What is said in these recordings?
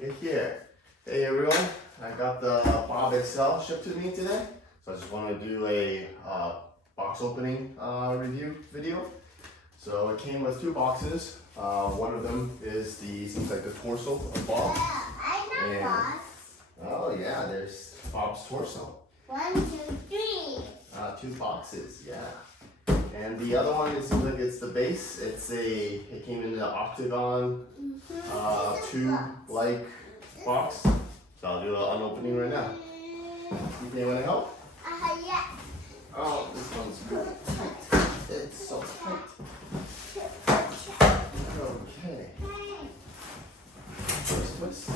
Get here. Hey everyone, I got the Bob XL shipped to me today. So I just want to do a box opening review video. So it came with two boxes. One of them is seems like the torso of Bob. I know Bob. Oh yeah, there's Bob's torso. 1, 2, 3. Two boxes, yeah. And the other one is like it's the base. It came in the octagon tube-like box. So I'll do an unopening right now. You want to help? Yeah. Oh, this one's really tight. It's so tight. Okay. Twist.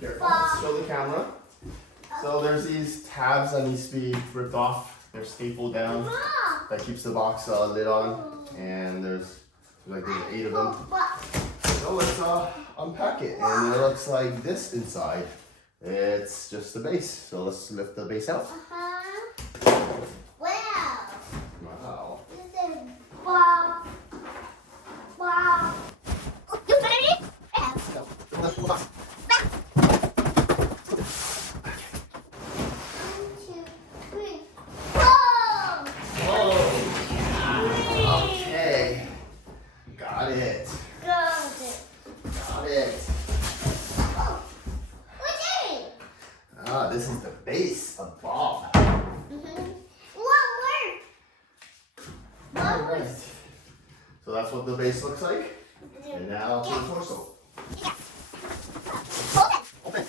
Careful. Let's show the camera. So there's these tabs that needs to be ripped off. They're stapled down. That keeps the box lid on. And there's 8 of them. So let's unpack it. And it looks like this inside. It's just the base. So let's lift the base out. Wow. Wow. This is wow. Wow. You ready? Yeah. 1, 2, 3. Whoa! Oh. Okay. Got it. Got it. Oh. What's it? This is the base of Bob. Alright. So that's what the base looks like. And now for the torso. Open.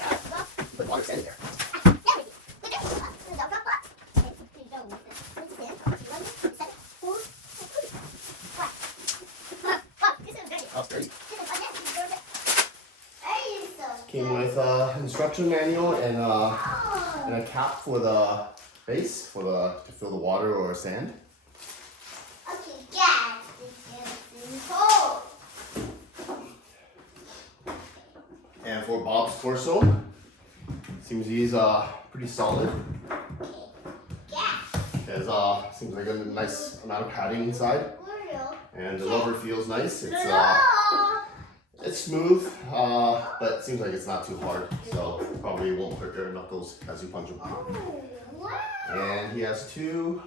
Put water standing there. Oh, dirty. Came with instruction manual and a cap for the base to fill the water or sand. And for Bob's torso, seems he's pretty solid. There's seems like a nice amount of padding inside, and the rubber feels nice. It's smooth, but it seems like it's not too hard, so probably won't hurt your knuckles as you punch him. And he has two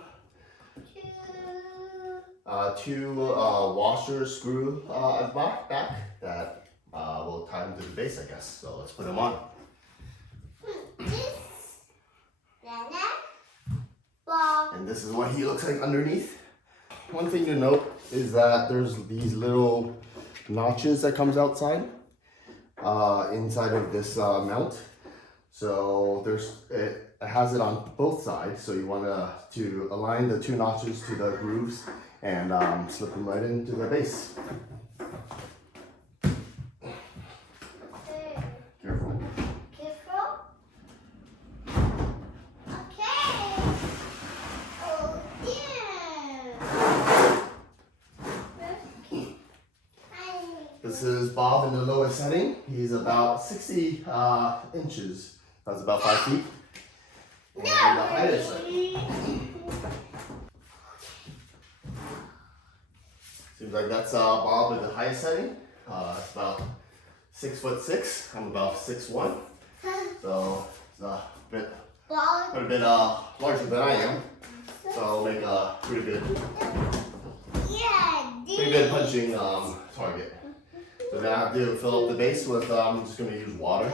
washer screw at the back that will tie him to the base, I guess. So let's put him on. And this is what he looks like underneath. One thing to note is that there's these little notches that comes inside of this mount. So it has it on both sides. So you want to align the two notches to the grooves and slip them right into the base. Careful. Okay. Oh, yeah. This is Bob in the lowest setting. He's about 60 inches. That's about 5 feet. And the highest setting. Seems like that's Bob at the highest setting. It's about 6'6". I'm about 6'1". So it's a bit larger than I am. So I'll make a pretty good punching target. So then I have to fill up the base with, I'm just going to use water.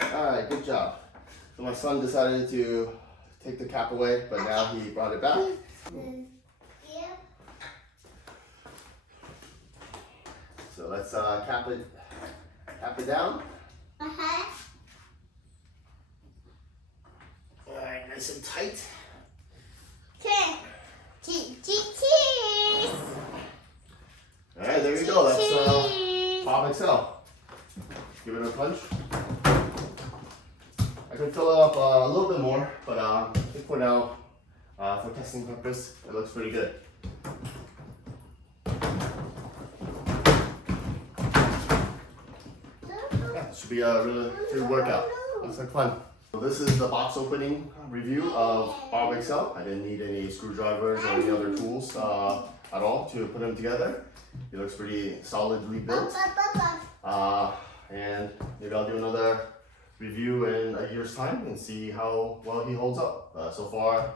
Alright, good job. So my son decided to take the cap away, but now he brought it back. So let's cap it down. Alright, nice and tight. Cheese. Alright, there you go. That's Bob XL. Give it a punch. I can fill it up a little bit more, but I think for now, for testing purpose, it looks pretty good. Yeah, it should be a really good workout. Looks like fun. So this is the box opening review of Bob Excel. I didn't need any screwdrivers or any other tools at all to put them together. He looks pretty solidly built. And maybe I'll do another review in a year's time and see how well he holds up. So far,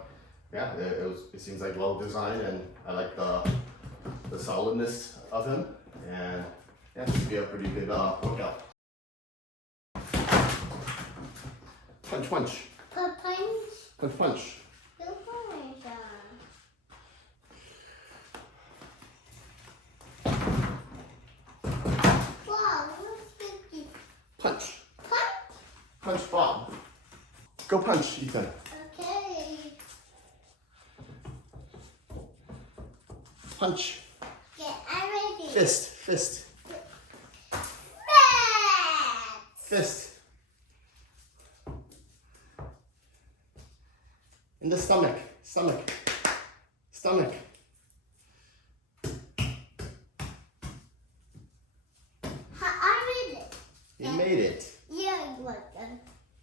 yeah, it seems like well designed, and I like the solidness of him. And yeah, it should be a pretty good workout. Punch, punch. Punch, punch. Punch. Punch Bob. Go punch, Ethan. Okay. Punch. Okay, I'm ready. Fist, fist, fist. In the stomach, stomach, stomach. I made it. You made it.